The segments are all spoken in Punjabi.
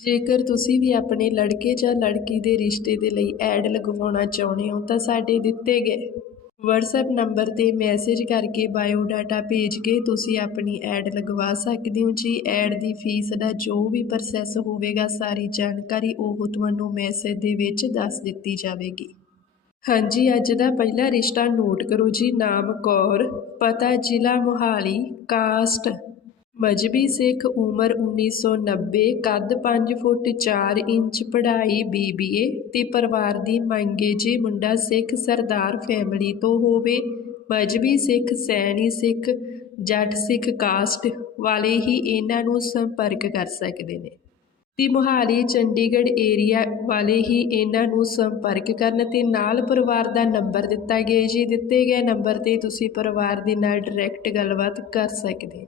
ਜੇਕਰ ਤੁਸੀਂ ਵੀ ਆਪਣੇ ਲੜਕੇ ਜਾਂ ਲੜਕੀ ਦੇ ਰਿਸ਼ਤੇ ਦੇ ਲਈ ਐਡ ਲਗਵਾਉਣਾ ਚਾਹੁੰਦੇ ਹੋ, ਤਾਂ ਸਾਡੇ ਦਿੱਤੇ ਗਏ WhatsApp ਨੰਬਰ ਤੇ ਮੈਸੇਜ ਕਰਕੇ ਬਾਇਓਡਾਟਾ ਭੇਜ ਕੇ ਤੁਸੀਂ ਆਪਣੀ ਐਡ ਲਗਵਾ ਸਕਦੇ ਹੋ। ਜੀ, ਐਡ ਦੀ ਫੀਸ ਦਾ ਜੋ ਵੀ ਪ੍ਰੋਸੈਸ ਹੋਵੇਗਾ, ਸਾਰੀ ਜਾਣਕਾਰੀ ਉਹ ਤੁਹਾਨੂੰ ਮੈਸੇਜ ਦੇ ਵਿੱਚ ਦੱਸ ਦਿੱਤੀ ਜਾਵੇਗੀ। ਹਾਂਜੀ, ਅੱਜ ਦਾ ਪਹਿਲਾ ਰਿਸ਼ਤਾ ਨੋਟ ਕਰੋ ਜੀ। ਨਾਮ ਕੌਰ, ਪਤਾ ਜ਼ਿਲ੍ਹਾ ਮੋਹਾਲੀ ਕਾਸਟ ਮਜਬੀ ਸਿੱਖ ਉਮਰ 1990 ਕੱਦ ਪੰਜ ਫੁੱਟ ਚਾਰ ਇੰਚ, ਪੜ੍ਹਾਈ ਬੀ ਬੀ ਏ ਅਤੇ ਪਰਿਵਾਰ ਦੀ ਮੰਗੇ ਜੀ ਮੁੰਡਾ ਸਿੱਖ ਸਰਦਾਰ ਫੈਮਿਲੀ ਤੋਂ ਹੋਵੇ। ਮਜਬੀ ਸਿੱਖ, ਸੈਣੀ ਸਿੱਖ, ਜੱਟ ਸਿੱਖ ਕਾਸਟ ਵਾਲੇ ਹੀ ਇਹਨਾਂ ਨੂੰ ਸੰਪਰਕ ਕਰ ਸਕਦੇ ਨੇ। ਤੇ ਮੁਹਾਲੀ, ਚੰਡੀਗੜ੍ਹ ਏਰੀਆ ਵਾਲੇ ਹੀ ਇਹਨਾਂ ਨੂੰ ਸੰਪਰਕ ਕਰਨ ਤੇ ਨਾਲ ਪਰਿਵਾਰ ਦਾ ਨੰਬਰ ਦਿੱਤਾ ਗਿਆ ਜੀ। ਦਿੱਤੇ ਗਏ ਨੰਬਰ ਤੇ ਤੁਸੀਂ ਪਰਿਵਾਰ ਦੇ ਨਾਲ ਡਾਇਰੈਕਟ ਗੱਲਬਾਤ ਕਰ ਸਕਦੇ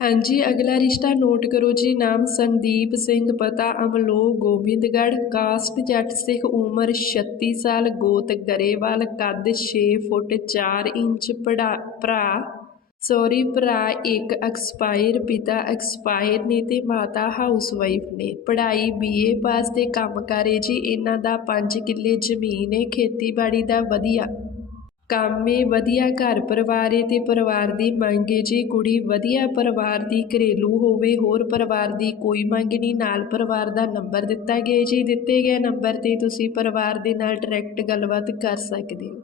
ਹਾਂਜੀ, ਅਗਲਾ ਰਿਸ਼ਤਾ ਨੋਟ ਕਰੋ ਜੀ, ਨਾਮ ਸੰਦੀਪ ਸਿੰਘ, ਪਤਾ ਅਮਲੋ, ਗੋਬਿੰਦਗੜ੍ਹ, ਕਾਸਟ ਜੱਟ ਸਿੱਖ ਉਮਰ 36 ਸਾਲ, ਗੋਤ ਗਰੇਵਾਲ, ਕੱਦ 6 ਫੁੱਟ 4 ਇੰਚ, ਪੜਾ, ਭਰਾ ਸੌਰੀ ਭਰਾ ਇੱਕ ਐਕਸਪਾਇਰ ਪਿਤਾ ਐਕਸਪਾਇਰ ਨੇ ਤੇ ਮਾਤਾ ਹਾਊਸਵਾਈਫ ਨੇ। ਪੜ੍ਹਾਈ ਬੀਏ ਪਾਸ ਤੇ ਕੰਮ ਕਰੇ ਜੀ, ਇਹਨਾਂ ਦਾ 5 ਕਿੱਲੇ ਜ਼ਮੀਨ ਹੈ, ਖੇਤੀਬਾੜੀ ਦਾ ਵਧੀਆ। ਕੰਮ ਏ ਵਧੀਆ ਘਰ ਪਰਿਵਾਰ ਏ ਅਤੇ ਪਰਿਵਾਰ ਦੀ ਮੰਗ ਏ। ਜੀ ਕੁੜੀ ਵਧੀਆ ਪਰਿਵਾਰ ਦੀ ਘਰੇਲੂ ਹੋਵੇ, ਹੋਰ ਪਰਿਵਾਰ ਦੀ ਕੋਈ ਮੰਗ ਨਹੀਂ। ਨਾਲ ਪਰਿਵਾਰ ਦਾ ਨੰਬਰ ਦਿੱਤਾ ਗਿਆ ਜੀ ਦਿੱਤੇ ਗਏ ਨੰਬਰ ਤੇ ਤੁਸੀਂ ਪਰਿਵਾਰ ਦੇ ਨਾਲ ਡਾਇਰੈਕਟ ਗੱਲਬਾਤ ਕਰ ਸਕਦੇ ਹੋ।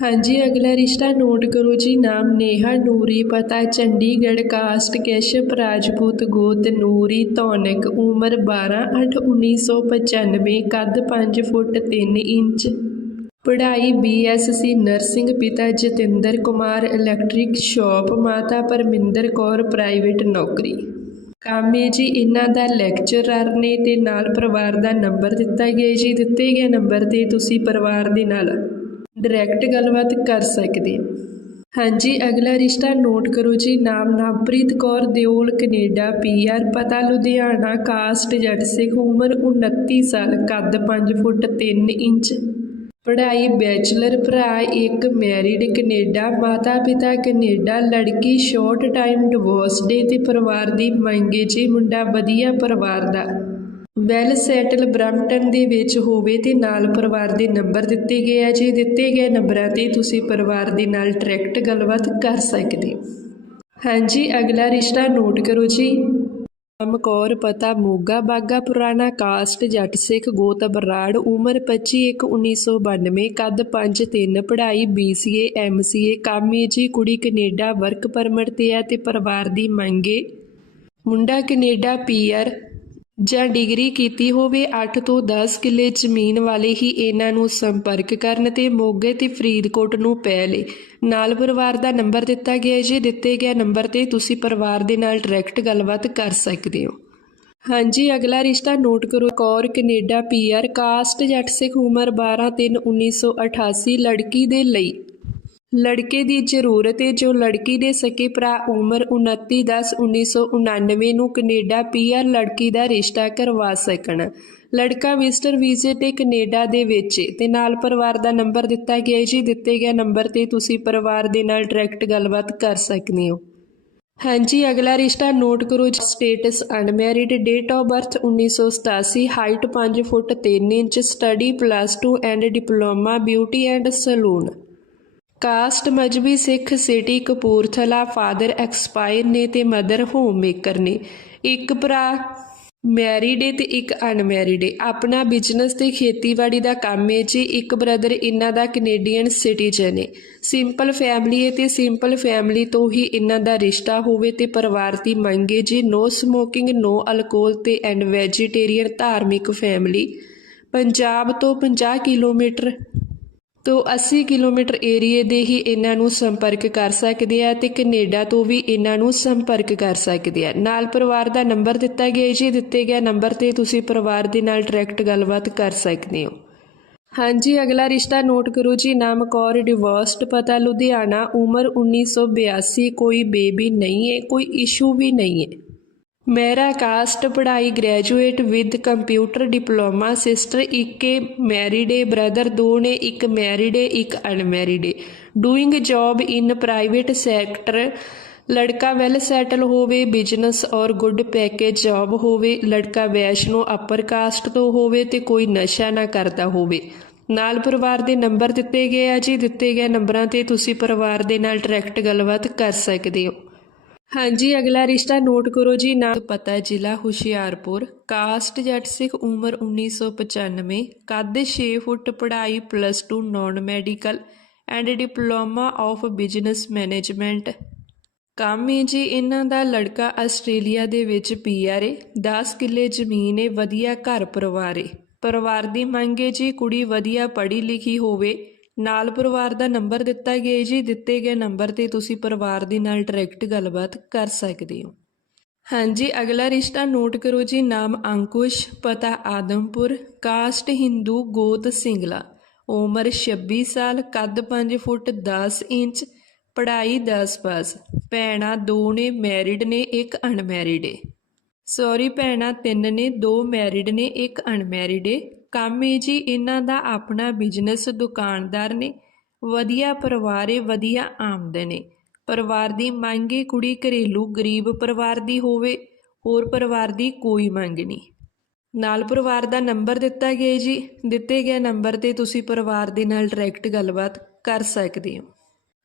ਹਾਂਜੀ, ਅਗਲਾ ਰਿਸ਼ਤਾ ਨੋਟ ਕਰੋ ਜੀ। ਨਾਮ ਨੇਹਾ ਨੂਰੀ, ਪਤਾ ਚੰਡੀਗੜ੍ਹ, ਕਾਸਟ ਕੈਸ਼ਪ ਰਾਜਪੂਤ, ਗੋਤ ਨੂਰੀ, ਧੌਨਕ, ਉਮਰ 12 8 1995 ਕੱਦ 5 ਫੁੱਟ 3 ਇੰਚ। ਪੜ੍ਹਾਈ ਬੀਐਸਸੀ ਨਰਸਿੰਗ ਪਿਤਾ ਜਤਿੰਦਰ ਕੁਮਾਰ, ਇਲੈਕਟ੍ਰਿਕ ਸ਼ਾਪ, ਮਾਤਾ ਪਰਮਿੰਦਰ ਕੌਰ, ਪ੍ਰਾਈਵੇਟ ਨੌਕਰੀ। ਕਾਮੇ ਜੀ, ਇਹਨਾਂ ਦਾ ਲੈਕਚਰਰ ਨੇ ਤੇ ਨਾਲ ਪਰਿਵਾਰ ਦਾ ਨੰਬਰ ਦਿੱਤਾ ਗਿਆ ਜੀ। ਦਿੱਤੇ ਗਏ ਨੰਬਰ ਤੇ ਤੁਸੀਂ ਪਰਿਵਾਰ ਦੇ ਨਾਲ ਡਾਇਰੈਕਟ ਗੱਲਬਾਤ ਕਰ ਸਕਦੇ ਹੋ। ਹਾਂਜੀ, ਅਗਲਾ ਰਿਸ਼ਤਾ ਨੋਟ ਕਰੋ ਜੀ। ਨਾਮ ਨਵਪ੍ਰੀਤ ਕੌਰ, ਦਿਓਲ, ਕੈਨੇਡਾ ਪੀਆਰ ਪਤਾ ਲੁਧਿਆਣਾ, ਕਾਸਟ ਜੱਟ ਸਿੱਖ, ਉਮਰ 29 ਸਾਲ, ਕੱਦ 5 ਫੁੱਟ 3 ਇੰਚ। ਪੜ੍ਹਾਈ ਬੈਚਲਰ ਭਰਾ, ਇੱਕ ਮੈਰਿਡ ਕੈਨੇਡਾ ਮਾਤਾ ਪਿਤਾ ਕੈਨੇਡਾ ਲੜਕੀ, ਸ਼ਾਰਟ ਟਾਈਮ ਡਿਵੋਰਸ ਡੇ ਤੇ ਪਰਿਵਾਰ ਦੀ ਮੰਗੇ ਜੀ ਮੁੰਡਾ, ਵਧੀਆ ਪਰਿਵਾਰ ਦਾ। ਵੈਲ ਸੈਟਲ ਬ੍ਰੈਂਪਟਨ ਦੇ ਵਿੱਚ ਹੋਵੇ ਤੇ ਨਾਲ ਪਰਿਵਾਰ ਦੇ ਨੰਬਰ ਦਿੱਤੇ ਗਏ ਆ। ਜੀ ਦਿੱਤੇ ਗਏ ਨੰਬਰਾਂ ਤੇ ਤੁਸੀਂ ਪਰਿਵਾਰ ਦੇ ਨਾਲ ਡਾਇਰੈਕਟ ਗੱਲਬਾਤ ਕਰ ਸਕਦੇ ਹਾਂਜੀ, ਅਗਲਾ ਰਿਸ਼ਤਾ ਨੋਟ ਕਰੋ ਜੀ। ਕੌਰ ਪਤਾ ਮੋਗਾ ਬਾਗਾ ਪੁਰਾਣਾ ਕਾਸਟ ਜੱਟ ਸਿੱਖ ਗੋਤ ਬਰਾੜ, ਉਮਰ 25 1 1992 ਕੱਦ 5 3 ਪੜ੍ਹਾਈ BCA MCA ਕਾਮੀ ਜੀ ਕੁੜੀ ਕੈਨੇਡਾ, ਵਰਕ ਪਰਮਿਟ ਤੇ ਆ ਤੇ ਪਰਿਵਾਰ ਦੀ ਮੰਗੇ ਮੁੰਡਾ ਕੈਨੇਡਾ ਪੀਆਰ ਜਾਂ ਡਿਗਰੀ ਕੀਤੀ ਹੋਵੇ 8 ਤੋਂ 10 ਕਿੱਲੇ ਜ਼ਮੀਨ ਵਾਲੇ ਹੀ ਇਹਨਾਂ ਨੂੰ ਸੰਪਰਕ ਕਰਨ ਤੇ ਮੋਗੇ ਤੇ ਫਰੀਦਕੋਟ ਨੂੰ ਪੈ ਲੇ ਨਾਲ ਪਰਿਵਾਰ ਦਾ ਨੰਬਰ ਦਿੱਤਾ ਗਿਆ ਹੈ ਜੀ, ਦਿੱਤੇ ਗਿਆ ਨੰਬਰ ਤੇ ਤੁਸੀਂ ਪਰਿਵਾਰ ਦੇ ਨਾਲ ਡਾਇਰੈਕਟ ਗੱਲਬਾਤ ਕਰ ਸਕਦੇ ਹੋ। ਹਾਂਜੀ, ਅਗਲਾ ਰਿਸ਼ਤਾ ਨੋਟ ਕਰੋ। ਕੌਰ, ਕੈਨੇਡਾ ਪੀਆਰ ਕਾਸਟ ਜੱਟ ਸਿੱਖ ਉਮਰ 12 3 1988 ਲੜਕੀ ਦੇ ਲਈ। ਲੜਕੇ ਦੀ ਜ਼ਰੂਰਤ ਹੈ ਜੋ ਲੜਕੀ ਦੇ ਸਕੇ ਭਰਾ ਉਮਰ 29 10 1999 ਨੂੰ ਕੈਨੇਡਾ ਪੀਆਰ ਲੜਕੀ ਦਾ ਰਿਸ਼ਤਾ ਕਰਵਾ ਸਕਣ। ਲੜਕਾ ਵਿਜ਼ਟਰ ਵੀਜ਼ੇ ਤੇ ਕੈਨੇਡਾ ਦੇ ਵਿੱਚ ਹੈ ਤੇ ਨਾਲ ਪਰਿਵਾਰ ਦਾ ਨੰਬਰ ਦਿੱਤਾ ਗਿਆ ਹੈ ਜੀ। ਦਿੱਤੇ ਗਿਆ ਨੰਬਰ ਤੇ ਤੁਸੀਂ ਪਰਿਵਾਰ ਦੇ ਨਾਲ ਡਾਇਰੈਕਟ ਗੱਲਬਾਤ ਕਰ ਸਕਦੇ ਹੋ। ਹਾਂਜੀ, ਅਗਲਾ ਰਿਸ਼ਤਾ ਨੋਟ ਕਰੋ status unmarried, date of birth 1987 height 5 foot 3 inch, study plus 2 and diploma, beauty and salon. Caste Mazhabi Sikh city Kapurthala father expire ਨੇ ਤੇ ਮਦਰ ਹੋਮ ਮੇਕਰ ਨੇ। ਇੱਕ ਭਰਾ ਮੈਰਿਡ ਏ ਤੇ ਇੱਕ ਅਨਮੈਰਿਡ ਏ। ਆਪਣਾ ਬਿਜ਼ਨਸ ਤੇ ਖੇਤੀਬਾੜੀ ਦਾ ਕੰਮ ਹੈ ਜੀ। ਇੱਕ ਬ੍ਰਦਰ ਇਹਨਾਂ ਦਾ ਕੈਨੇਡੀਅਨ ਸਿਟੀਜ਼ਨ ਏ। ਸਿੰਪਲ ਫੈਮਿਲੀ ਹੈ ਤੇ ਸਿੰਪਲ ਫੈਮਿਲੀ ਤੋਂ ਹੀ ਇਹਨਾਂ ਦਾ ਰਿਸ਼ਤਾ ਹੋਵੇ ਤੇ ਪਰਿਵਾਰ ਦੀ ਮੰਗ ਮੰਗੇ ਜੀ। ਨੋ ਸਮੋਕਿੰਗ ਨੋ ਅਲਕੋਹਲ ਤੇ ਐਂਡ ਵੈਜੀਟੇਰੀਅਨ ਧਾਰਮਿਕ ਫੈਮਿਲੀ ਪੰਜਾਬ ਤੋਂ 50 ਕਿਲੋਮੀਟਰ ਤੋਂ 80 ਕਿਲੋਮੀਟਰ ਏਰੀਏ ਦੇ ਹੀ ਇਹਨਾਂ ਨੂੰ ਸੰਪਰਕ ਕਰ ਸਕਦੇ ਆ ਤੇ ਕੈਨੇਡਾ ਤੋਂ ਵੀ ਇਹਨਾਂ ਨੂੰ ਸੰਪਰਕ ਕਰ ਸਕਦੇ ਆ। ਨਾਲ ਪਰਿਵਾਰ ਦਾ ਨੰਬਰ ਦਿੱਤਾ ਗਿਆ ਜੀ। ਦਿੱਤੇ ਗਿਆ ਨੰਬਰ ਤੇ ਤੁਸੀਂ ਪਰਿਵਾਰ ਦੇ ਨਾਲ ਡਾਇਰੈਕਟ ਗੱਲਬਾਤ ਕਰ ਸਕਦੇ ਹੋ। ਹਾਂਜੀ, ਅਗਲਾ ਰਿਸ਼ਤਾ ਨੋਟ ਕਰੋ ਜੀ। ਨਾਮ ਕੌਰ, ਡਿਵੋਰਸਡ, ਪਤਾ ਲੁਧਿਆਣਾ, ਉਮਰ 1982 ਕੋਈ ਬੇਬੀ ਨਹੀਂ ਹੈ, ਕੋਈ ਇਸ਼ੂ ਵੀ ਨਹੀਂ ਹੈ। ਮੇਰਾ ਕਾਸਟ ਪੜ੍ਹਾਈ graduate with computer diploma, sister ਇੱਕ ਮੈਰਿਡ ਏ, ਬ੍ਰਦਰ ਦੋ ਨੇ, ਇੱਕ ਮੈਰਿਡ ਏ, ਇੱਕ unmarried A. Doing job in private sector, ਲੜਕਾ ਵੈਲ ਸੈਟਲ ਹੋਵੇ, business or good package job ਹੋਵੇ, ਲੜਕਾ ਵੈਸ਼ਨੋ ਅਪਰ ਕਾਸਟ ਤੋਂ ਹੋਵੇ ਤੇ ਕੋਈ ਨਸ਼ਾ ਨਾ ਕਰਦਾ ਹੋਵੇ। ਨਾਲ ਪਰਿਵਾਰ ਦੇ ਨੰਬਰ ਦਿੱਤੇ ਗਏ ਆ ਜੀ, ਦਿੱਤੇ ਗਏ ਨੰਬਰਾਂ ਤੇ ਤੁਸੀਂ ਪਰਿਵਾਰ ਦੇ ਨਾਲ ਡਾਇਰੈਕਟ ਗੱਲਬਾਤ ਕਰ ਸਕਦੇ ਹੋ। ਹਾਂਜੀ, ਅਗਲਾ ਰਿਸ਼ਤਾ ਨੋਟ ਕਰੋ ਜੀ ਨਾਮ ਪਤਾ ਜ਼ਿਲ੍ਹਾ ਹੁਸ਼ਿਆਰਪੁਰ, ਕਾਸਟ ਜੱਟ ਸਿੱਖ ਉਮਰ 1995 ਕੱਦ 6 ਫੁੱਟ, ਪੜ੍ਹਾਈ plus 2 non medical and diploma of business management ਕੰਮ ਹੈ ਜੀ, ਇਹਨਾਂ ਦਾ ਲੜਕਾ ਆਸਟ੍ਰੇਲੀਆ ਦੇ ਵਿੱਚ ਪੀਆਰ ਏ 10 ਕਿੱਲੇ ਜ਼ਮੀਨ ਏ ਵਧੀਆ ਘਰ ਪਰਿਵਾਰ ਏ ਪਰਿਵਾਰ ਦੀ ਮੰਗ ਏ ਜੀ, ਕੁੜੀ ਵਧੀਆ ਪੜ੍ਹੀ ਲਿਖੀ ਹੋਵੇ ਨਾਲ ਪਰਿਵਾਰ ਦਾ ਨੰਬਰ ਦਿੱਤਾ ਗਿਆ ਜੀ। ਦਿੱਤੇ ਗਏ ਨੰਬਰ ਤੇ ਤੁਸੀਂ ਪਰਿਵਾਰ ਦੇ ਨਾਲ ਡਾਇਰੈਕਟ ਗੱਲਬਾਤ ਕਰ ਸਕਦੇ ਹੋ। ਹਾਂਜੀ, ਅਗਲਾ ਰਿਸ਼ਤਾ ਨੋਟ ਕਰੋ ਜੀ। ਨਾਮ ਅੰਕੁਸ਼, ਪਤਾ ਆਦਮਪੁਰ ਕਾਸਟ ਹਿੰਦੂ ਗੋਤ ਸਿੰਗਲਾ। ਉਮਰ 26 ਸਾਲ, ਕੱਦ 5 ਫੁੱਟ 10 ਇੰਚ, ਪੜ੍ਹਾਈ 10 ਪਾਸ। ਭੈਣਾਂ ਦੋ ਨੇ ਮੈਰਿਡ ਨੇ, ਇੱਕ ਅਨਮੈਰਿਡ ਏ। ਸੌਰੀ ਭੈਣਾਂ, ਤਿੰਨ ਨੇ, ਦੋ ਮੈਰਿਡ ਨੇ, ਇੱਕ ਅਨਮੈਰਿਡ ਏ। ਕੰਮ ਏ ਜੀ, ਇਹਨਾਂ ਦਾ ਆਪਣਾ ਬਿਜ਼ਨਸ ਦੁਕਾਨਦਾਰ ਨੇ। ਵਧੀਆ ਪਰਿਵਾਰ ਏ, ਵਧੀਆ ਆਮਦਨ ਏ। ਪਰਿਵਾਰ ਦੀ ਮੰਗ ਏ ਕੁੜੀ ਘਰੇਲੂ, ਗਰੀਬ ਪਰਿਵਾਰ ਦੀ ਹੋਵੇ, ਹੋਰ ਪਰਿਵਾਰ ਦੀ ਕੋਈ ਮੰਗ ਨਹੀਂ। ਨਾਲ ਪਰਿਵਾਰ ਦਾ ਨੰਬਰ ਦਿੱਤਾ ਗਿਆ ਜੀ। ਦਿੱਤੇ ਗਏ ਨੰਬਰ ਤੇ ਤੁਸੀਂ ਪਰਿਵਾਰ ਦੇ ਨਾਲ ਡਾਇਰੈਕਟ ਗੱਲਬਾਤ ਕਰ ਸਕਦੇ ਹੋ।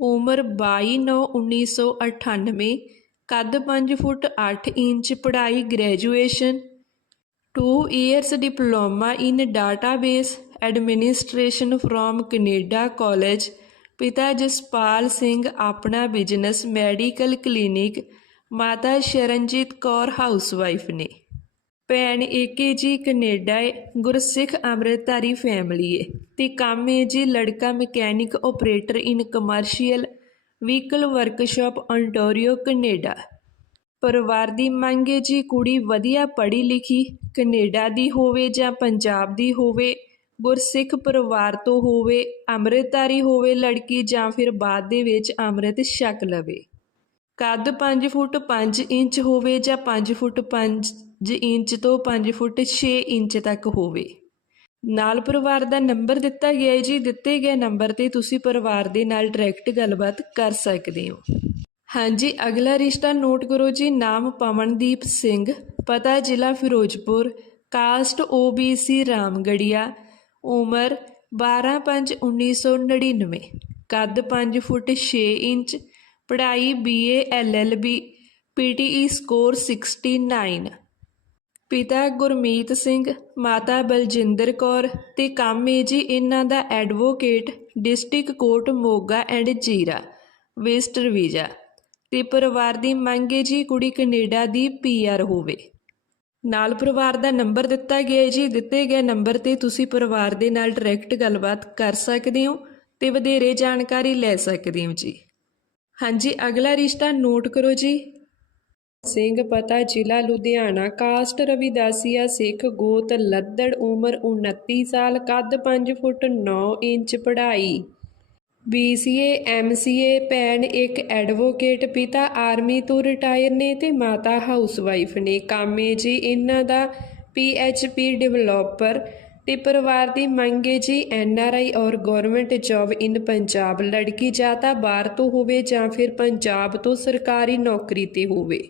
ਉਮਰ 22/9/1998 ਕੱਦ 5 ਫੁੱਟ 8 ਇੰਚ, ਪੜ੍ਹਾਈ graduation 2 years diploma in database administration from Canada college. ਪਿਤਾ ਜਸਪਾਲ ਸਿੰਘ, ਆਪਣਾ ਬਿਜ਼ਨਸ ਮੈਡੀਕਲ ਕਲੀਨਿਕ। ਮਾਤਾ ਸ਼ਰਨਜੀਤ ਕੌਰ ਹਾਊਸਵਾਈਫ ਨੇ। ਭੈਣ ਏਕੇ ਜੀ ਕੈਨੇਡਾ ਏ, ਗੁਰਸਿੱਖ ਅੰਮ੍ਰਿਤਧਾਰੀ ਫੈਮਿਲੀ ਏ। ਤੇ ਕੰਮ ਏ ਜੀ ਲੜਕਾ mechanic operator in commercial vehicle workshop ontario, Canada. ਪਰਿਵਾਰ ਦੀ ਮੰਗ ਏ ਜੀ ਕੁੜੀ ਵਧੀਆ ਪੜ੍ਹੀ ਲਿਖੀ, ਕੈਨੇਡਾ ਦੀ ਹੋਵੇ ਜਾਂ ਪੰਜਾਬ ਦੀ ਹੋਵੇ, ਗੁਰਸਿੱਖ ਪਰਿਵਾਰ ਤੋਂ ਹੋਵੇ, ਅੰਮ੍ਰਿਤਧਾਰੀ ਹੋਵੇ ਲੜਕੀ ਜਾਂ ਫਿਰ ਬਾਅਦ ਦੇ ਵਿੱਚ ਅੰਮ੍ਰਿਤ ਛਕ ਲਵੇ। ਕੱਦ 5 ਫੁੱਟ 5 ਇੰਚ ਹੋਵੇ ਜਾਂ 5 ਫੁੱਟ 5 ਇੰਚ ਤੋਂ 5 ਫੁੱਟ 6 ਇੰਚ ਤੱਕ ਹੋਵੇ। ਨਾਲ ਪਰਿਵਾਰ ਦਾ ਨੰਬਰ ਦਿੱਤਾ ਗਿਆ ਹੈ ਜੀ। ਦਿੱਤੇ ਗਏ ਨੰਬਰ ਤੇ ਤੁਸੀਂ ਪਰਿਵਾਰ ਦੇ ਨਾਲ ਡਾਇਰੈਕਟ ਗੱਲਬਾਤ ਕਰ ਸਕਦੇ ਹੋ। ਹਾਂਜੀ, ਅਗਲਾ ਰਿਸ਼ਤਾ ਨੋਟ ਕਰੋ ਜੀ। ਨਾਮ ਪਵਨਦੀਪ ਸਿੰਘ, ਪਤਾ ਜ਼ਿਲ੍ਹਾ ਫਿਰੋਜ਼ਪੁਰ, ਕਾਸਟ OBC ਰਾਮਗੜੀਆ, ਉਮਰ 12/5/1999 ਕੱਦ 5 ਫੁੱਟ 6 ਇੰਚ ਪੜ੍ਹਾਈ BA LLB PTE ਸਕੋਰ 69 ਪਿਤਾ ਗੁਰਮੀਤ ਸਿੰਘ, ਮਾਤਾ ਬਲਜਿੰਦਰ ਕੌਰ ਤੇ ਕੰਮ ਏ ਜੀ ਇਹਨਾਂ ਦਾ advocate district court Moga and Zira waste visa ਤੇ ਪਰਿਵਾਰ ਦੀ ਮੰਗ ਏ ਜੀ ਕੁੜੀ ਕੈਨੇਡਾ ਦੀ ਪੀਆਰ ਹੋਵੇ। ਨਾਲ ਪਰਿਵਾਰ ਦਾ ਨੰਬਰ ਦਿੱਤਾ ਗਿਆ ਹੈ ਜੀ, ਦਿੱਤੇ ਗਏ ਨੰਬਰ ਤੇ ਤੁਸੀਂ ਪਰਿਵਾਰ ਦੇ ਨਾਲ ਡਾਇਰੈਕਟ ਗੱਲਬਾਤ ਕਰ ਸਕਦੇ ਹੋ ਤੇ ਵਧੇਰੇ ਜਾਣਕਾਰੀ ਲੈ ਸਕਦੇ ਹੋ ਜੀ। ਹਾਂਜੀ, ਅਗਲਾ ਰਿਸ਼ਤਾ ਨੋਟ ਕਰੋ ਜੀ। ਸਿੰਘ ਪਤਾ, ਜ਼ਿਲ੍ਹਾ ਲੁਧਿਆਣਾ। ਕਾਸਟ ਰਵਿਦਾਸੀਆ ਸਿੱਖ ਗੋਤ ਲੱਦੜ, ਉਮਰ 29 ਸਾਲ, ਕੱਦ 5 ਫੁੱਟ 9 ਇੰਚ ਪੜ੍ਹਾਈ। BCA MCA ਭੈਣ ਇੱਕ ਐਡਵੋਕੇਟ, ਪਿਤਾ ਆਰਮੀ ਤੋਂ ਰਿਟਾਇਰ ਨੇ ਤੇ ਮਾਤਾ ਹਾਊਸਵਾਈਫ ਨੇ। ਕਾਮੇ ਜੀ, ਇਹਨਾਂ ਦਾ PHP ਡਿਵੈਲਪਰ ਤੇ ਪਰਿਵਾਰ ਦੀ ਮੰਗ ਹੈ ਜੀ ਐੱਨ ਆਰ ਆਈ ਔਰ ਗਵਰਨਮੈਂਟ ਜੌਬ ਇਨ ਪੰਜਾਬ। ਲੜਕੀ ਜਾਂ ਤਾਂ ਬਾਹਰ ਤੋਂ ਹੋਵੇ ਜਾਂ ਫਿਰ ਪੰਜਾਬ ਤੋਂ ਸਰਕਾਰੀ ਨੌਕਰੀ ਤੇ ਹੋਵੇ।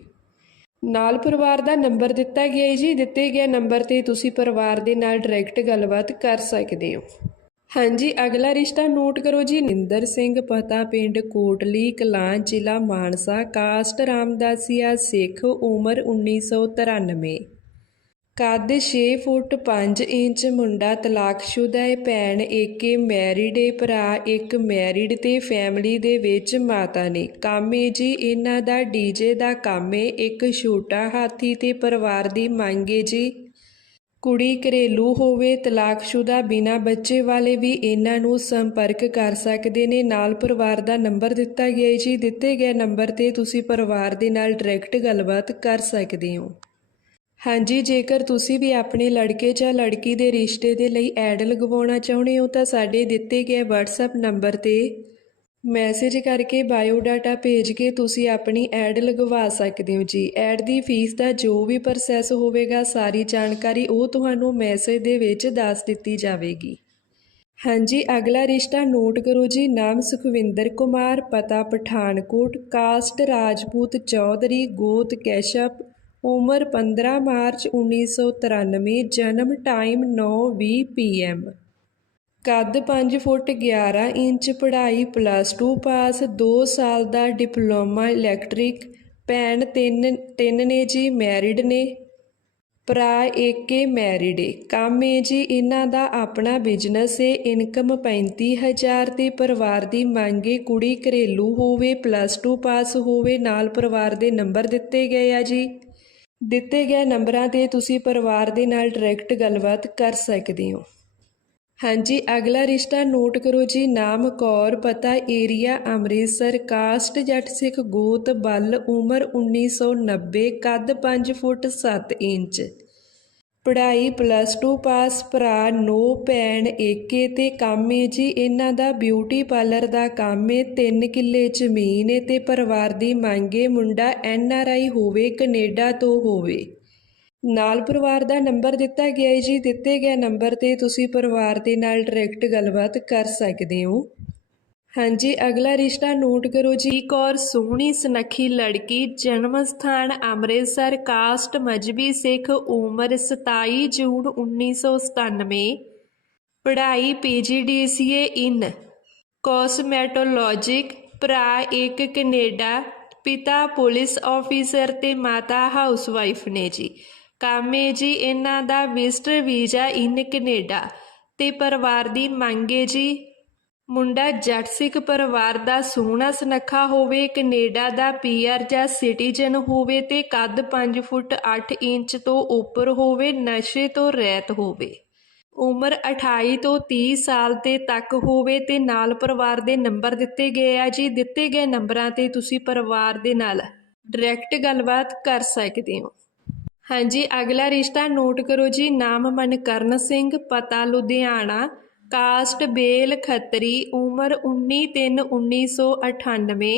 ਨਾਲ ਪਰਿਵਾਰ ਦਾ ਨੰਬਰ ਦਿੱਤਾ ਗਿਆ ਹੈ ਜੀ। ਦਿੱਤੇ ਗਏ ਨੰਬਰ ਤੇ ਤੁਸੀਂ ਪਰਿਵਾਰ ਦੇ ਨਾਲ ਡਾਇਰੈਕਟ ਗੱਲਬਾਤ ਕਰ ਸਕਦੇ ਹੋ। ਹਾਂਜੀ, ਅਗਲਾ ਰਿਸ਼ਤਾ ਨੋਟ ਕਰੋ ਜੀ। ਨਿੰਦਰ ਸਿੰਘ ਪਤਾ ਪਿੰਡ ਕੋਟਲੀ ਕਲਾਂ, ਜ਼ਿਲ੍ਹਾ ਮਾਨਸਾ, ਕਾਸਟ ਰਾਮਦਾਸੀਆ, ਸਿੱਖ, ਉਮਰ 1993 ਕੱਦ ਛੇ ਫੁੱਟ ਪੰਜ ਇੰਚ, ਮੁੰਡਾ ਤਲਾਕਸ਼ੁਦਾ ਏ ਭੈਣ, ਏਕੇ ਮੈਰਿਡ ਏ ਭਰਾ, ਇੱਕ ਮੈਰਿਡ ਤੇ ਫੈਮਿਲੀ ਦੇ ਵਿੱਚ ਮਾਤਾ ਨੇ। ਕੰਮ ਏ ਜੀ, ਇਹਨਾਂ ਦਾ ਡੀਜੇ ਦਾ ਕੰਮ ਏ, ਇੱਕ ਛੋਟਾ ਹਾਥੀ ਤੇ ਪਰਿਵਾਰ ਦੀ ਮੰਗ ਏ ਜੀ। ਕੁੜੀ ਘਰੇਲੂ ਹੋਵੇ, ਤਲਾਕਸ਼ੁਦਾ ਬਿਨਾਂ ਬੱਚੇ ਵਾਲੇ ਵੀ ਇਹਨਾਂ ਨੂੰ ਸੰਪਰਕ ਕਰ ਸਕਦੇ ਨੇ। ਨਾਲ ਪਰਿਵਾਰ ਦਾ ਨੰਬਰ ਦਿੱਤਾ ਗਿਆ ਹੈ ਜੀ। ਦਿੱਤੇ ਗਏ ਨੰਬਰ ਤੇ ਤੁਸੀਂ ਪਰਿਵਾਰ ਦੇ ਨਾਲ ਡਾਇਰੈਕਟ ਗੱਲਬਾਤ ਕਰ ਸਕਦੇ ਹੋ। ਹਾਂਜੀ, ਜੇਕਰ ਤੁਸੀਂ ਵੀ ਆਪਣੇ ਲੜਕੇ ਜਾਂ ਲੜਕੀ ਦੇ ਰਿਸ਼ਤੇ ਦੇ ਲਈ ਐਡ ਲਗਵਾਉਣਾ ਚਾਹੁੰਦੇ ਹੋ, ਤਾਂ ਸਾਡੇ ਦਿੱਤੇ ਗਏ WhatsApp ਨੰਬਰ ਤੇ ਮੈਸੇਜ ਕਰਕੇ ਬਾਇਓ ਡਾਟਾ ਭੇਜ ਕੇ ਤੁਸੀਂ ਆਪਣੀ ਐਡ ਲਗਵਾ ਸਕਦੇ ਹੋ ਜੀ। ਐਡ ਦੀ ਫੀਸ ਦਾ ਜੋ ਵੀ ਪ੍ਰੋਸੈਸ ਹੋਵੇਗਾ, ਸਾਰੀ ਜਾਣਕਾਰੀ ਉਹ ਤੁਹਾਨੂੰ ਮੈਸੇਜ ਦੇ ਵਿੱਚ ਦੱਸ ਦਿੱਤੀ ਜਾਵੇਗੀ। ਹਾਂਜੀ, ਅਗਲਾ ਰਿਸ਼ਤਾ ਨੋਟ ਕਰੋ ਜੀ। ਨਾਮ ਸੁਖਵਿੰਦਰ ਕੁਮਾਰ, ਪਤਾ ਪਠਾਨਕੋਟ, ਕਾਸਟ ਰਾਜਪੂਤ ਚੌਧਰੀ, ਗੋਤ ਕੈਸ਼ਪ ਉਮਰ 15 ਮਾਰਚ 1993 ਜਨਮ ਟਾਈਮ 9:20 ਪੀਐਮ ਕੱਦ 5 ਫੁੱਟ 11 ਇੰਚ, ਪੜ੍ਹਾਈ ਪਲੱਸ 2 ਪਾਸ 2 ਸਾਲ ਦਾ ਡਿਪਲੋਮਾ ਇਲੈਕਟ੍ਰਿਕ ਭੈਣ ਤਿੰਨ ਤਿੰਨ ਨੇ ਜੀ ਮੈਰਿਡ ਨੇ। ਭਰਾ ਏਕੇ ਮੈਰਿਡ ਏ। ਕੰਮ ਏ ਜੀ ਇਹਨਾਂ ਦਾ ਆਪਣਾ ਬਿਜ਼ਨਸ ਏ। ਇਨਕਮ 35000 ਤੇ ਪਰਿਵਾਰ ਦੀ ਮੰਗ ਏ। ਕੁੜੀ ਘਰੇਲੂ ਹੋਵੇ ਪਲੱਸ 2 ਪਾਸ ਹੋਵੇ, ਨਾਲ ਪਰਿਵਾਰ ਦੇ ਨੰਬਰ ਦਿੱਤੇ ਗਏ ਆ ਜੀ। ਦਿੱਤੇ ਗਏ ਨੰਬਰਾਂ ਤੇ ਤੁਸੀਂ ਪਰਿਵਾਰ ਦੇ ਨਾਲ ਡਾਇਰੈਕਟ ਗੱਲਬਾਤ ਕਰ ਸਕਦੇ ਹੋ। ਹਾਂਜੀ, ਅਗਲਾ ਰਿਸ਼ਤਾ ਨੋਟ ਕਰੋ ਜੀ। ਨਾਮ, ਕੌਰ, ਪਤਾ, ਏਰੀਆ, ਅੰਮ੍ਰਿਤਸਰ, ਕਾਸਟ, ਜੱਟ ਸਿੱਖ, ਗੋਤ, ਬਲ, ਉਮਰ 1990 ਕੱਦ 5 ਫੁੱਟ 7 ਇੰਚ। ਪੜ੍ਹਾਈ ਪਲੱਸ ਟੂ ਪਾਸ ਭਰਾ, ਨੋ ਭੈਣ, ਏਕੇ ਤੇ ਕੰਮ ਏ ਜੀ, ਇਹਨਾਂ ਦਾ ਬਿਊਟੀ ਪਾਰਲਰ ਦਾ ਕੰਮ ਏ, ਤਿੰਨ ਕਿੱਲੇ ਜ਼ਮੀਨ ਏ ਤੇ ਪਰਿਵਾਰ ਦੀ ਮੰਗੇ ਮੁੰਡਾ ਐਨ ਆਰ ਆਈ ਹੋਵੇ, ਕੈਨੇਡਾ ਤੋਂ ਹੋਵੇ। ਨਾਲ ਪਰਿਵਾਰ ਦਾ ਨੰਬਰ ਦਿੱਤਾ ਗਿਆ ਹੈ ਜੀ, ਦਿੱਤੇ ਗਏ ਨੰਬਰ ਤੇ ਤੁਸੀਂ ਪਰਿਵਾਰ ਦੇ ਨਾਲ ਡਾਇਰੈਕਟ ਗੱਲਬਾਤ ਕਰ ਸਕਦੇ ਹੋ। ਹਾਂਜੀ, ਅਗਲਾ ਰਿਸ਼ਤਾ ਨੋਟ ਕਰੋ ਜੀ। ਕੌਰ ਸੋਹਣੀ, ਸੁਨੱਖੀ ਲੜਕੀ, ਜਨਮ ਸਥਾਨ ਅੰਮ੍ਰਿਤਸਰ, ਕਾਸਟ ਮਜਬੀ ਸਿੱਖ, ਉਮਰ 27 ਜੂਨ 1997 ਪੜ੍ਹਾਈ ਪੀਜੀਡੀਸੀਏ ਇਨ। ਕਾਸਮੈਟੋਲੋਜਿਕ, ਭਰਾ ਇੱਕ ਕੈਨੇਡਾ, ਪਿਤਾ ਪੁਲਿਸ ਆਫੀਸਰ ਤੇ ਮਾਤਾ ਹਾਊਸਵਾਈਫ ਨੇ ਜੀ। ਕੰਮ ਏ ਜੀ, ਇਹਨਾਂ ਦਾ ਵਿਜ਼ਟਰ ਵੀਜ਼ਾ ਇਨ ਕੈਨੇਡਾ ਤੇ ਪਰਿਵਾਰ ਦੀ ਮੰਗੇ ਜੀ। ਮੁੰਡਾ ਜੱਟ ਸਿੱਖ ਪਰਿਵਾਰ ਦਾ ਸੋਹਣਾ ਸੁਨੱਖਾ ਹੋਵੇ, ਕੈਨੇਡਾ ਦਾ ਪੀਆਰ ਜਾਂ ਸਿਟੀਜ਼ਨ ਹੋਵੇ ਤੇ ਕੱਦ 5 ਫੁੱਟ 8 ਇੰਚ ਤੋਂ ਉੱਪਰ ਹੋਵੇ, ਨਸ਼ੇ ਤੋਂ ਰਹਿਤ ਹੋਵੇ। ਉਮਰ 28 ਤੋਂ 30 ਸਾਲ ਤੇ ਤੱਕ ਹੋਵੇ ਤੇ ਨਾਲ ਪਰਿਵਾਰ ਦੇ ਨੰਬਰ ਦਿੱਤੇ ਗਏ ਆ ਜੀ। ਦਿੱਤੇ ਗਏ ਨੰਬਰਾਂ ਤੇ ਤੁਸੀਂ ਪਰਿਵਾਰ ਦੇ ਨਾਲ ਡਾਇਰੈਕਟ ਗੱਲਬਾਤ ਕਰ ਸਕਦੇ ਹੋ। ਹਾਂਜੀ, ਅਗਲਾ ਰਿਸ਼ਤਾ ਨੋਟ ਕਰੋ ਜੀ। ਨਾਮ ਮਨਕਰਨ ਸਿੰਘ, ਪਤਾ ਲੁਧਿਆਣਾ। ਕਾਸਟ ਬੇਲ ਖੱਤਰੀ ਉਮਰ 19/3/1998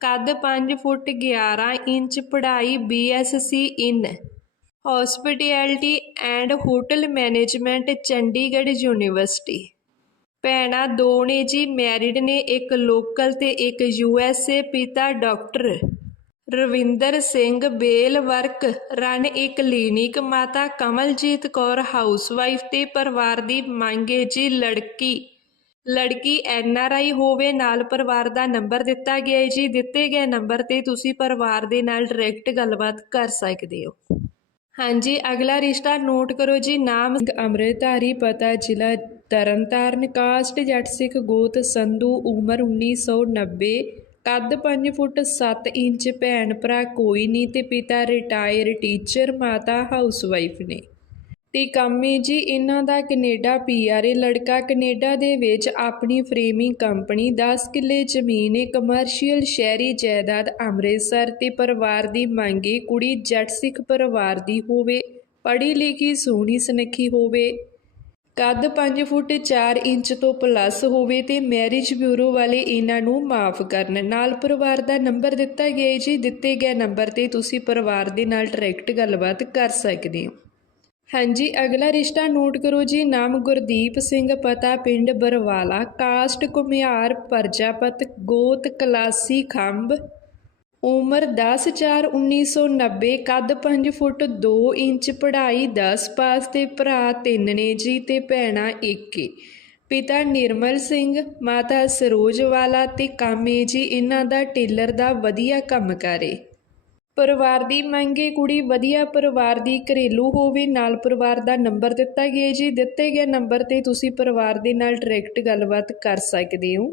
ਕੱਦ 5 ਫੁੱਟ 11 ਇੰਚ, ਪੜ੍ਹਾਈ BSc in hospitality and hotel management Chandigarh university. ਭੈਣਾਂ ਦੋ ਨੇ ਜੀ ਮੈਰਿਡ ਨੇ, ਇੱਕ ਲੋਕਲ ਤੇ ਇੱਕ ਯੂਐਸਏ ਪਿਤਾ ਡਾਕਟਰ ਰਵਿੰਦਰ ਸਿੰਘ ਬੇਲ ਵਰਕ ਰਨ ਇੱਕ ਕਲੀਨਿਕ ਮਾਤਾ ਕਮਲਜੀਤ ਕੌਰ ਹਾਊਸਵਾਈਫ ਤੇ ਪਰਿਵਾਰ ਦੀ ਮੰਗੇ ਜੀ ਲੜਕੀ। ਲੜਕੀ ਐਨ ਆਰ ਆਈ ਹੋਵੇ ਨਾਲ ਪਰਿਵਾਰ ਦਾ ਨੰਬਰ ਦਿੱਤਾ ਗਿਆ ਹੈ ਜੀ। ਦਿੱਤੇ ਗਏ ਨੰਬਰ ਤੇ ਤੁਸੀਂ ਪਰਿਵਾਰ ਦੇ ਨਾਲ ਡਾਇਰੈਕਟ ਗੱਲਬਾਤ ਕਰ ਸਕਦੇ ਹੋ। ਹਾਂਜੀ, ਅਗਲਾ ਰਿਸ਼ਤਾ ਨੋਟ ਕਰੋ ਜੀ। ਨਾਮ ਅੰਮ੍ਰਿਤਧਾਰੀ, ਪਤਾ ਜ਼ਿਲ੍ਹਾ ਤਰਨਤਾਰਨ, ਕਾਸਟ ਜੱਟ ਸਿੱਖ ਗੋਤ ਸੰਧੂ, ਉਮਰ 1990 ਕੱਦ 5 ਫੁੱਟ 7 ਇੰਚ ਭੈਣ ਭਰਾ ਕੋਈ ਨਹੀਂ ਤੇ ਪਿਤਾ ਰਿਟਾਇਰ ਟੀਚਰ ਮਾਤਾ ਹਾਊਸਵਾਈਫ ਨੇ। ਤੇ ਕਾਮੇ ਜੀ, ਇਹਨਾਂ ਦਾ ਕੈਨੇਡਾ ਪੀਆਰਏ ਲੜਕਾ ਕੈਨੇਡਾ ਦੇ ਵਿੱਚ ਆਪਣੀ ਫਰੇਮਿੰਗ ਕੰਪਨੀ 10 ਕਿੱਲੇ ਜ਼ਮੀਨ ਏ। ਕਮਰਸ਼ੀਅਲ ਸ਼ਹਿਰੀ ਜਾਇਦਾਦ ਅੰਮ੍ਰਿਤਸਰ ਤੇ ਪਰਿਵਾਰ ਦੀ ਮੰਗੇ ਕੁੜੀ ਜੱਟ ਸਿੱਖ ਪਰਿਵਾਰ ਦੀ ਹੋਵੇ, ਪੜ੍ਹੀ ਲਿਖੀ ਸੋਹਣੀ ਸੁਨੱਖੀ ਹੋਵੇ। ਕੱਦ 5 ਫੁੱਟ 4 ਇੰਚ ਤੋਂ ਪਲੱਸ ਹੋਵੇ ਤੇ ਮੈਰਿਜ ਬਿਊਰੋ ਵਾਲੇ ਇਹਨਾਂ ਨੂੰ ਮਾਫ ਕਰਨ। ਨਾਲ ਪਰਿਵਾਰ ਦਾ ਨੰਬਰ ਦਿੱਤਾ ਗਿਆ ਹੈ ਜੀ। ਦਿੱਤੇ ਗਏ ਨੰਬਰ ਤੇ ਤੁਸੀਂ ਪਰਿਵਾਰ ਦੇ ਨਾਲ ਡਾਇਰੈਕਟ ਗੱਲਬਾਤ ਕਰ ਸਕਦੇ ਹੋ। ਹਾਂਜੀ, ਅਗਲਾ ਰਿਸ਼ਤਾ ਨੋਟ ਕਰੋ ਜੀ। ਨਾਮ ਗੁਰਦੀਪ ਸਿੰਘ, ਪਤਾ ਪਿੰਡ ਬਰਵਾਲਾ। ਕਾਸਟ ਕੁਮਿਆਰ ਪ੍ਰਜਾਪਤ, ਗੋਤ, ਕਲਾਸੀ, ਖੰਭ। ਉਮਰ 10/4/1990 ਕੱਦ 5 ਫੁੱਟ 2 ਇੰਚ, ਪੜ੍ਹਾਈ 10 ਪਾਸ ਤੇ ਭਰਾ ਤਿੰਨ ਨੇ, ਜੀ ਤੇ ਭੈਣਾਂ ਇੱਕ ਏ। ਪਿਤਾ ਨਿਰਮਲ ਸਿੰਘ, ਮਾਤਾ ਸਰੋਜਵਾਲਾ ਤੇ ਕਾਮੇ ਜੀ, ਇਹਨਾਂ ਦਾ ਟੇਲਰ ਦਾ ਵਧੀਆ ਕੰਮ ਕਰੇ। ਪਰਿਵਾਰ ਦੀ ਮੰਗੇ ਕੁੜੀ ਵਧੀਆ ਪਰਿਵਾਰ ਦੀ ਘਰੇਲੂ ਹੋਵੇ, ਨਾਲ ਪਰਿਵਾਰ ਦਾ ਨੰਬਰ ਦਿੱਤਾ ਗਿਆ ਜੀ। ਦਿੱਤੇ ਗਏ ਨੰਬਰ ਤੇ ਤੁਸੀਂ ਪਰਿਵਾਰ ਦੇ ਨਾਲ ਡਾਇਰੈਕਟ ਗੱਲਬਾਤ ਕਰ ਸਕਦੇ ਹੋ।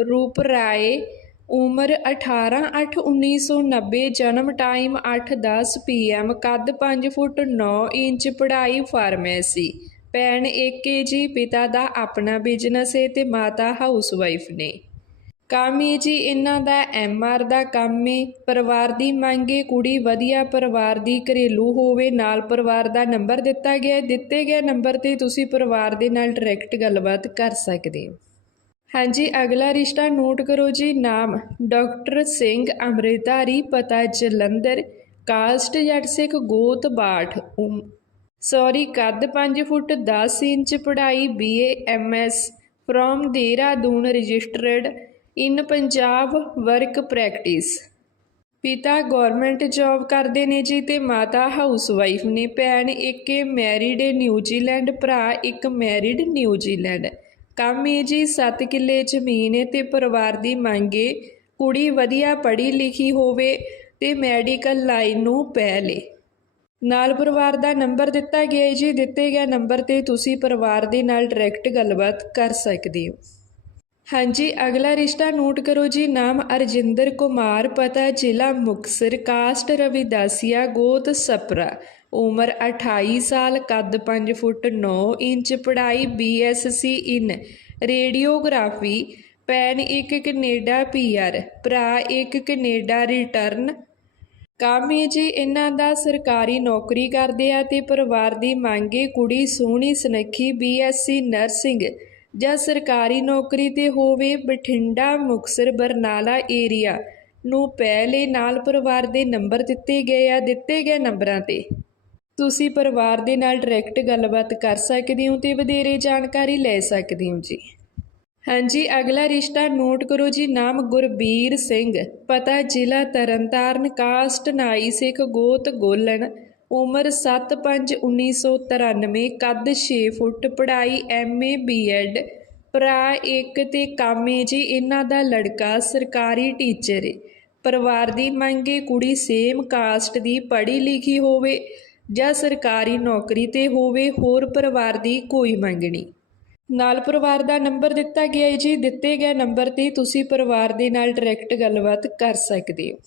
ਰੂਪ ਰਾਏ, ਉਮਰ 18/8/1990 ਜਨਮ ਟਾਈਮ 8:10 ਪੀਐਮ ਕੱਦ 5 ਫੁੱਟ 9 ਇੰਚ, ਪੜ੍ਹਾਈ ਫਾਰਮੇਸੀ ਭੈਣ ਏਕੇ ਜੀ, ਪਿਤਾ ਦਾ ਆਪਣਾ ਬਿਜ਼ਨਸ ਹੈ ਤੇ ਮਾਤਾ ਹਾਊਸਵਾਈਫ ਨੇ। ਕੰਮ ਹੈ ਜੀ, ਇਹਨਾਂ ਦਾ ਐਮਆਰ ਦਾ ਕੰਮ ਹੈ ਪਰਿਵਾਰ ਦੀ ਮੰਗੇ ਕੁੜੀ ਵਧੀਆ ਪਰਿਵਾਰ ਦੀ ਘਰੇਲੂ ਹੋਵੇ, ਨਾਲ ਪਰਿਵਾਰ ਦਾ ਨੰਬਰ ਦਿੱਤਾ ਗਿਆ ਦਿੱਤੇ ਗਏ ਨੰਬਰ ਤੇ ਤੁਸੀਂ ਪਰਿਵਾਰ ਦੇ ਨਾਲ ਡਾਇਰੈਕਟ ਗੱਲਬਾਤ ਕਰ ਸਕਦੇ ਹੋ। ਹਾਂਜੀ, ਅਗਲਾ ਰਿਸ਼ਤਾ ਨੋਟ ਕਰੋ ਜੀ, ਨਾਮ ਡਾਕਟਰ ਸਿੰਘ ਅੰਮ੍ਰਿਤਧਾਰੀ, ਪਤਾ ਜਲੰਧਰ, ਕਾਸਟ ਜੱਟ ਸਿੱਖ ਗੋਤ ਬਾਠ, ਉਮ- ਸੌਰੀ, ਕੱਦ 5 ਫੁੱਟ 10 ਇੰਚ ਪੜ੍ਹਾਈ BA MS from Dehradun registered in Punjab work practice ਪਿਤਾ ਗਵਰਨਮੈਂਟ ਜੌਬ ਕਰਦੇ ਨੇ ਜੀ ਤੇ ਮਾਤਾ ਹਾਊਸਵਾਈਫ ਨੇ, ਭੈਣ ਇੱਕ ਮੈਰਿਡ ਨਿਊਜ਼ੀਲੈਂਡ ਭਰਾ ਇੱਕ ਮੈਰਿਡ ਨਿਊਜ਼ੀਲੈਂਡ ਕੰਮ ਹੈ ਜੀ 7 ਕਿੱਲੇ ਜ਼ਮੀਨ ਹੈ ਤੇ ਪਰਿਵਾਰ ਦੀ ਮੰਗ ਮੰਗੇ ਕੁੜੀ ਵਧੀਆ ਪੜ੍ਹੀ ਲਿਖੀ ਹੋਵੇ ਤੇ ਮੈਡੀਕਲ ਲਾਈਨ ਨੂੰ ਪੈ ਲੇ ਨਾਲ ਪਰਿਵਾਰ ਦਾ ਨੰਬਰ ਦਿੱਤਾ ਗਿਆ ਹੈ ਜੀ, ਦਿੱਤੇ ਗਏ ਨੰਬਰ ਤੇ ਤੁਸੀਂ ਪਰਿਵਾਰ ਦੇ ਨਾਲ ਡਾਇਰੈਕਟ ਗੱਲਬਾਤ ਕਰ ਸਕਦੇ ਹੋ। ਹਾਂਜੀ, ਅਗਲਾ ਰਿਸ਼ਤਾ ਨੋਟ ਕਰੋ ਜੀ, ਨਾਮ ਅਰਜਿੰਦਰ ਕੁਮਾਰ, ਪਤਾ ਜ਼ਿਲ੍ਹਾ ਮੁਕਤਸਰ, ਕਾਸਟ ਰਵਿਦਾਸੀਆ ਗੋਤ ਸਪਰਾ। ਉਮਰ 28 ਸਾਲ, ਕੱਦ 5 ਫੁੱਟ 9 ਇੰਚ, ਪੜ੍ਹਾਈ ਬੀਐਸਸੀ ਇਨ ਰੇਡੀਓਗ੍ਰਾਫੀ ਭੈਣ ਇੱਕ ਕੈਨੇਡਾ ਪੀਆਰ ਭਰਾ ਇੱਕ ਕੈਨੇਡਾ ਰਿਟਰਨ। ਕੰਮ ਹੈ ਜੀ ਇਹਨਾਂ ਦਾ ਸਰਕਾਰੀ ਨੌਕਰੀ ਕਰਦੇ ਆ ਤੇ ਪਰਿਵਾਰ ਦੀ ਮੰਗੇ ਕੁੜੀ ਸੋਹਣੀ, ਸੁਨੱਖੀ ਬੀਐਸਸੀ ਨਰਸਿੰਗ ਜਾਂ ਸਰਕਾਰੀ ਨੌਕਰੀ ਤੇ ਹੋਵੇ ਬਠਿੰਡਾ ਮੁਕਤਸਰ ਬਰਨਾਲਾ ਏਰੀਆ ਨੂੰ ਪਹਿਲੇ ਨਾਲ ਪਰਿਵਾਰ ਦੇ ਨੰਬਰ ਦਿੱਤੇ ਗਏ ਆ, ਦਿੱਤੇ ਗਏ ਨੰਬਰਾਂ ਤੇ। ਤੁਸੀਂ ਪਰਿਵਾਰ ਦੇ ਨਾਲ ਡਾਇਰੈਕਟ ਗੱਲਬਾਤ ਕਰ ਸਕਦੇ ਹੋ ਤੇ ਵਧੇਰੇ ਜਾਣਕਾਰੀ ਲੈ ਸਕਦੇ ਹੋ ਜੀ। ਹਾਂਜੀ, ਅਗਲਾ ਰਿਸ਼ਤਾ ਨੋਟ ਕਰੋ ਜੀ, ਨਾਮ ਗੁਰਬੀਰ ਸਿੰਘ। ਪਤਾ ਜ਼ਿਲ੍ਹਾ ਤਰਨਤਾਰਨ, ਕਾਸਟ ਨਾਈ ਸਿੱਖ ਗੋਤ ਗੋਲਣ। ਉਮਰ 7/5/1993 ਕੱਦ 6 ਫੁੱਟ, ਪੜ੍ਹਾਈ ਐਮਏ ਬੀਐਡ ਭਰਾ ਇੱਕ ਤੇ ਕਾਮੇ ਜੀ, ਇਹਨਾਂ ਦਾ ਲੜਕਾ ਸਰਕਾਰੀ ਟੀਚਰ ਏ। ਪਰਿਵਾਰ ਦੀ ਮੰਗੇ ਕੁੜੀ ਸੇਮ ਕਾਸਟ ਦੀ, ਪੜ੍ਹੀ ਲਿਖੀ ਹੋਵੇ। ਜਾਂ ਸਰਕਾਰੀ ਨੌਕਰੀ ਤੇ ਹੋਵੇ, ਹੋਰ ਪਰਿਵਾਰ ਦੀ ਕੋਈ ਮੰਗਣੀ। ਨਾਲ ਪਰਿਵਾਰ ਦਾ ਨੰਬਰ ਦਿੱਤਾ ਗਿਆ ਹੈ ਜੀ। ਦਿੱਤੇ ਗਏ ਨੰਬਰ ਤੇ ਤੁਸੀਂ ਪਰਿਵਾਰ ਦੇ ਨਾਲ ਡਾਇਰੈਕਟ ਗੱਲਬਾਤ ਕਰ ਸਕਦੇ ਹੋ।